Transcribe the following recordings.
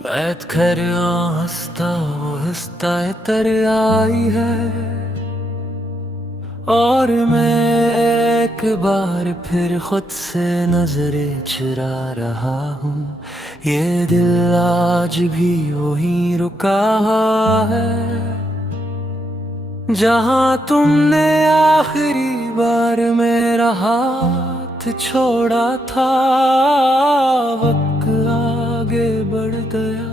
बैठ कर हंसता वो हंसता है तर आई है। और मैं एक बार फिर खुद से नजरें चुरा रहा हूँ। ये दिल आज भी वहीं रुका है जहाँ तुमने आखिरी बार मेरा हाथ छोड़ा था। वक्त आगे बढ़ गया,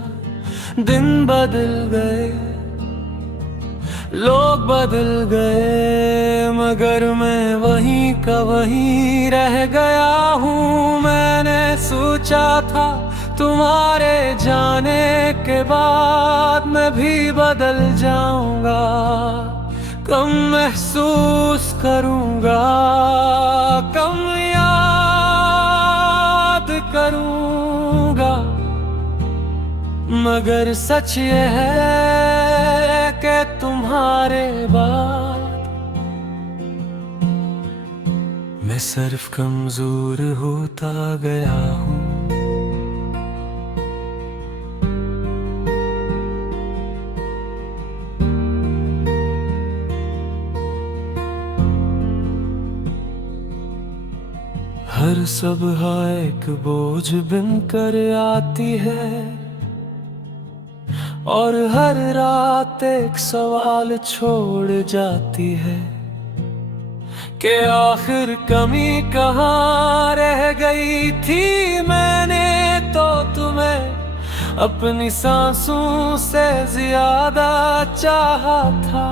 दिन बदल गए, लोग बदल गए, मगर मैं वहीं का वहीं रह गया हूँ। मैंने सोचा था तुम्हारे जाने के बाद मैं भी बदल जाऊंगा, कम महसूस करूंगा, कम याद करूंगा। मगर सच ये है कि तुम्हारे बाद मैं सिर्फ कमजोर होता गया हूँ। हर सुबह एक बोझ बिन कर आती है और हर रात एक सवाल छोड़ जाती है कि आखिर कमी कहाँ रह गई थी। मैंने तो तुम्हें अपनी सांसों से ज्यादा चाहा था।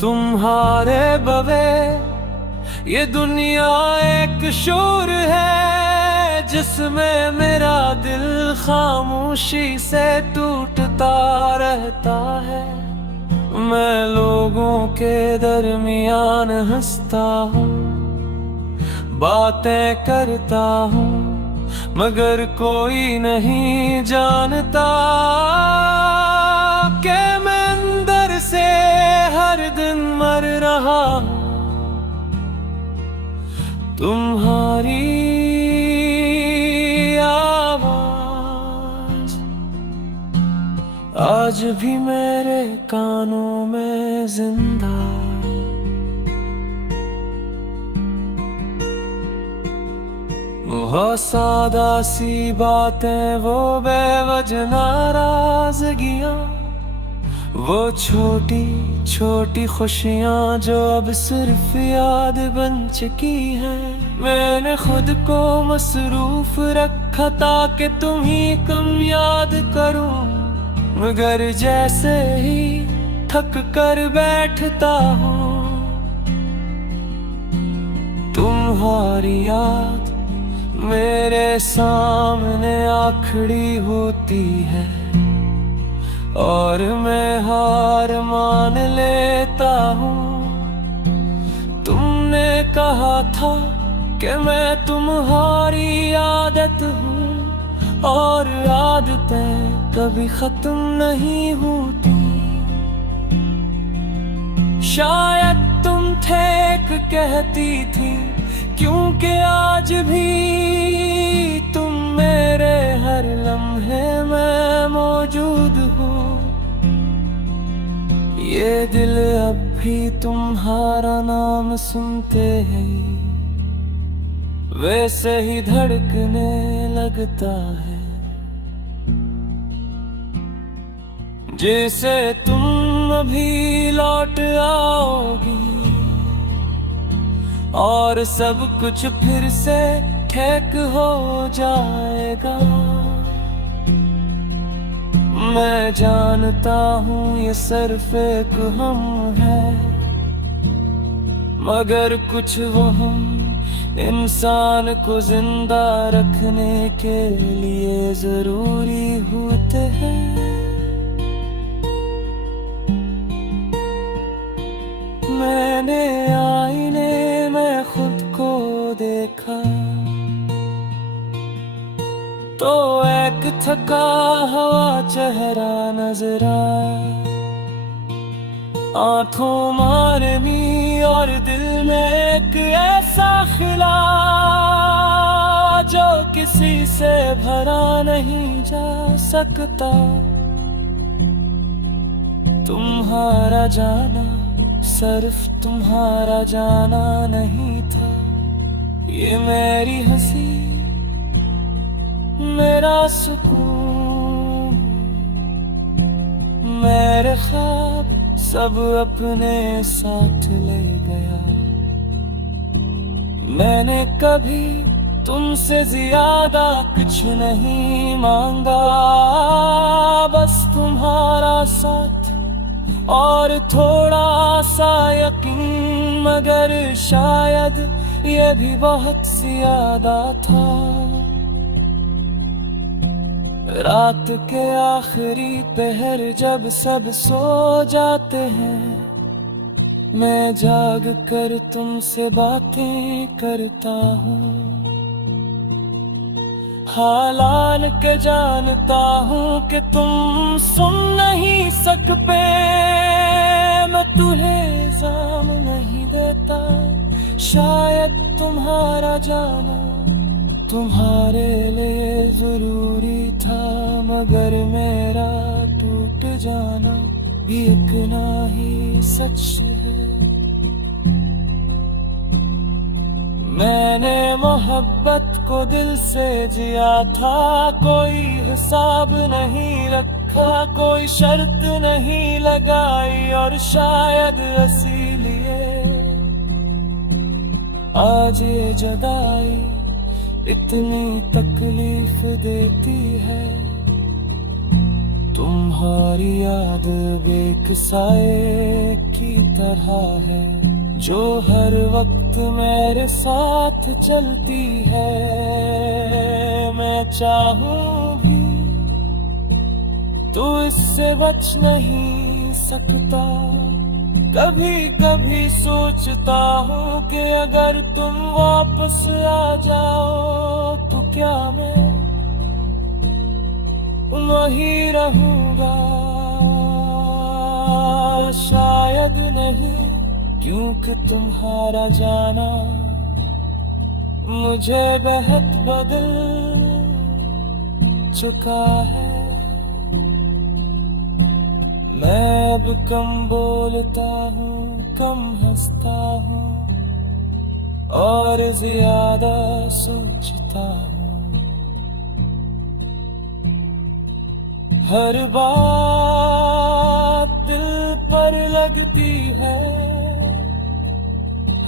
तुम्हारे बगैर ये दुनिया एक शोर है जिसमें मेरा दिल खामोशी से टूटता रहता है। मैं लोगों के दरमियान हंसता हूँ, बातें करता हूँ, मगर कोई नहीं जानता कि मैं अंदर से हर दिन मर रहा हूँ। तुम्हारी आवाज आज भी मेरे कानों में जिंदा। वो सादा सी बातें, वो बेवजह नाराजगियां, वो छोटी छोटी खुशियाँ जो अब सिर्फ याद बन चुकी हैं। मैंने खुद को मसरूफ रखा ताकि तुम्हीं कम याद करूं, मगर जैसे ही थक कर बैठता हूँ तुम्हारी याद मेरे सामने आ खड़ी होती है और मैं हार मान लेता हूँ। तुमने कहा था कि मैं तुम्हारी आदत हूँ और आदतें कभी खत्म नहीं होती। शायद तुम ठीक कहती थी, क्योंकि आज भी तुम मेरे हर लम्हे में मौजूद हो। ये दिल अब भी तुम्हारा नाम सुनते हैं वैसे ही धड़कने लगता है। जैसे तुम अभी लौट आओगी और सब कुछ फिर से ठीक हो जाएगा। मैं जानता हूँ ये सिर्फ एक हम है, मगर कुछ वो हम इंसान को जिंदा रखने के लिए जरूरी होते हैं। मैंने आईने में खुद को देखा तो एक थका हुआ चेहरा नजर आया। आंखों मारनी और दिल में एक ऐसा खिला जो किसी से भरा नहीं जा सकता। तुम्हारा जाना सिर्फ तुम्हारा जाना नहीं था। ये मेरी हंसी मेरा सुकून, मेरे ख्वाब सब अपने साथ ले गया। मैंने कभी तुमसे ज्यादा कुछ नहीं मांगा, बस तुम्हारा साथ और थोड़ा सा यकीन, मगर शायद ये भी बहुत ज्यादा था। रात के आखिरी पहर जब सब सो जाते हैं, मैं जाग कर तुमसे बातें करता हूँ। हालान के जानता हूँ कि तुम सुन नहीं सकते, मैं तुम्हें इल्जाम नहीं देता। शायद तुम्हारा जाना तुम्हारे लिए जरूरी था, मगर मेरा टूट जाना भी इतना ही सच है। मैंने मोहब्बत को दिल से जिया था, कोई हिसाब नहीं रखा, कोई शर्त नहीं लगाई, और शायद इसीलिए आज ये जुदाई इतनी तकलीफ देती है। तुम्हारी याद बेकसाए की तरह है, जो हर वक्त मेरे साथ चलती है। मैं चाहूं भी तो इससे बच नहीं सकता। कभी कभी सोचता हूँ कि अगर तुम वापस आ जाओ तो क्या मैं वही रहूंगा? शायद नहीं, क्योंकि तुम्हारा जाना मुझे बेहद बदल चुका है। मैं अब कम बोलता हूँ, कम हंसता हूँ और ज्यादा सोचता हूँ। हर बात दिल पर लगती है,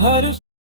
हर